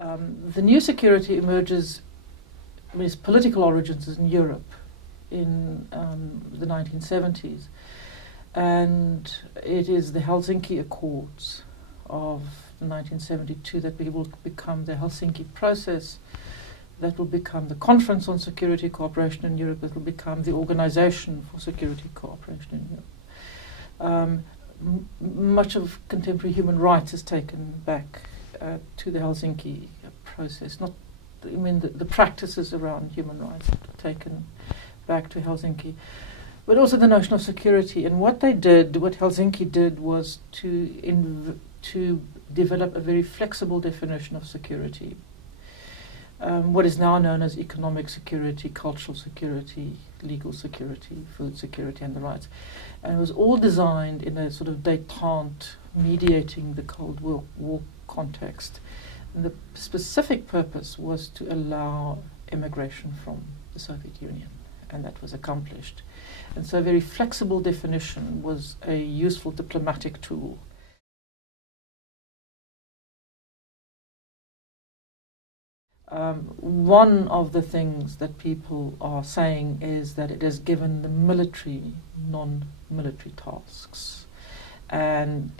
The new security emerges, its political origins is in Europe in the 1970s, and it is the Helsinki Accords of 1972 that will become the Helsinki Process, that will become the Conference on Security Cooperation in Europe, that will become the Organization for Security Cooperation in Europe. Much of contemporary human rights is taken back to the Helsinki process. The practices around human rights are taken back to Helsinki, but also the notion of security. And what Helsinki did was to develop a very flexible definition of security. What is now known as economic security, cultural security, legal security, food security, and the rights. And it was all designed in a sort of détente, mediating the Cold War context. And the specific purpose was to allow immigration from the Soviet Union, and that was accomplished. And so a very flexible definition was a useful diplomatic tool. One of the things that people are saying is that it has given the military non-military tasks. And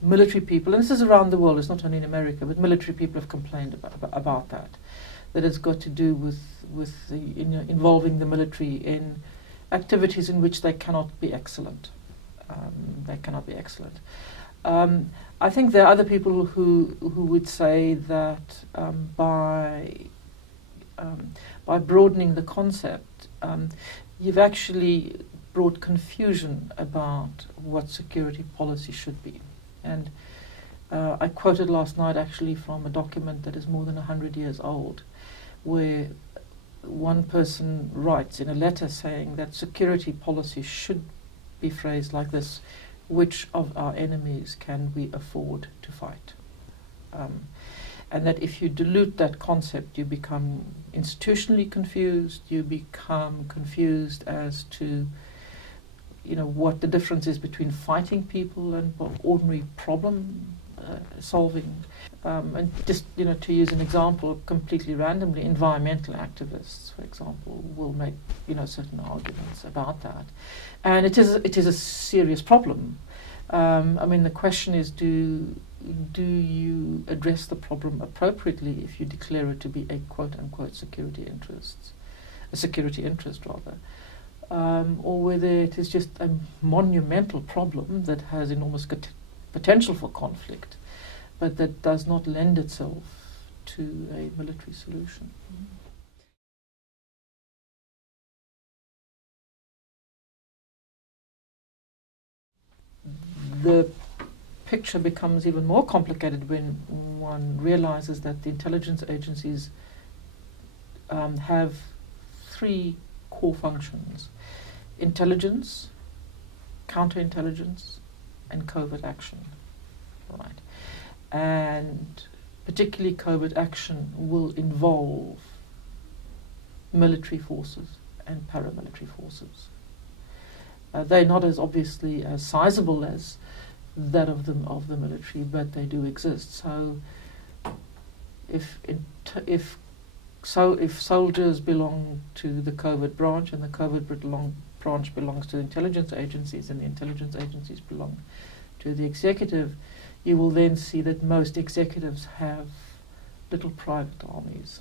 military people, and this is around the world, it's not only in America, but military people have complained about that it's got to do with involving the military in activities in which they cannot be excellent. I think there are other people who would say that by broadening the concept, you've actually brought confusion about what security policy should be. And I quoted last night actually from a document that is more than 100 years old, where one person writes in a letter saying that security policy should be phrased like this: which of our enemies can we afford to fight? And that if you dilute that concept, you become institutionally confused, you become confused as to what the difference is between fighting people and ordinary problem solving. And just to use an example, completely randomly, environmental activists, for example, will make certain arguments about that, and it is a serious problem. The question is, do you address the problem appropriately if you declare it to be a quote-unquote security interest rather, or whether it is just a monumental problem that has enormous potential for conflict, but that does not lend itself to a military solution. The picture becomes even more complicated when one realizes that the intelligence agencies have three core functions: intelligence, counterintelligence, and covert action. Right. And particularly covert action will involve military forces and paramilitary forces. They're not as obviously as sizable as that of the military, but they do exist. So if soldiers belong to the covert branch, and the covert branch belongs to the intelligence agencies, and the intelligence agencies belong to the executive, you will then see that most executives have little private armies.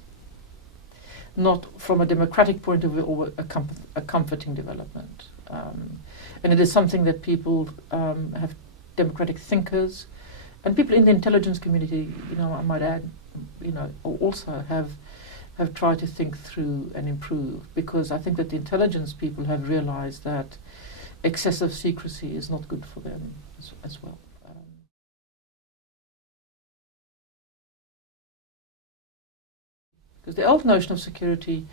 Not from a democratic point of view or a comforting development. And it is something that people have, democratic thinkers, and people in the intelligence community, I might add, also have tried to think through and improve, because I think that the intelligence people have realized that excessive secrecy is not good for them as well. Because the old notion of security,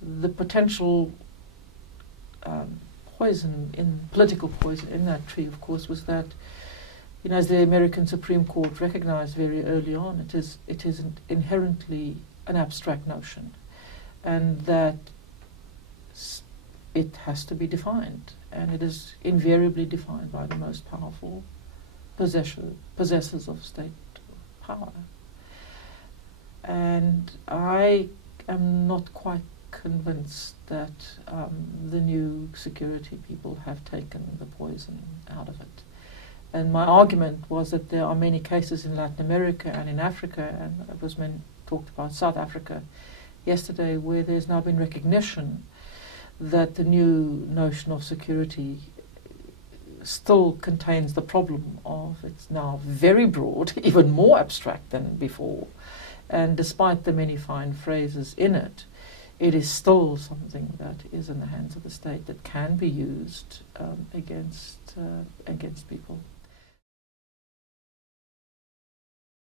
the potential political poison in that tree, of course, was that, as the American Supreme Court recognized very early on, it is inherently an abstract notion, and that it has to be defined, and it is invariably defined by the most powerful possessors of state power. And I am not quite convinced that the new security people have taken the poison out of it. And my argument was that there are many cases in Latin America and in Africa, and it was talked about South Africa yesterday, where there's now been recognition that the new notion of security still contains the problem of it's now very broad, even more abstract than before. And despite the many fine phrases in it, it is still something that is in the hands of the state that can be used against people.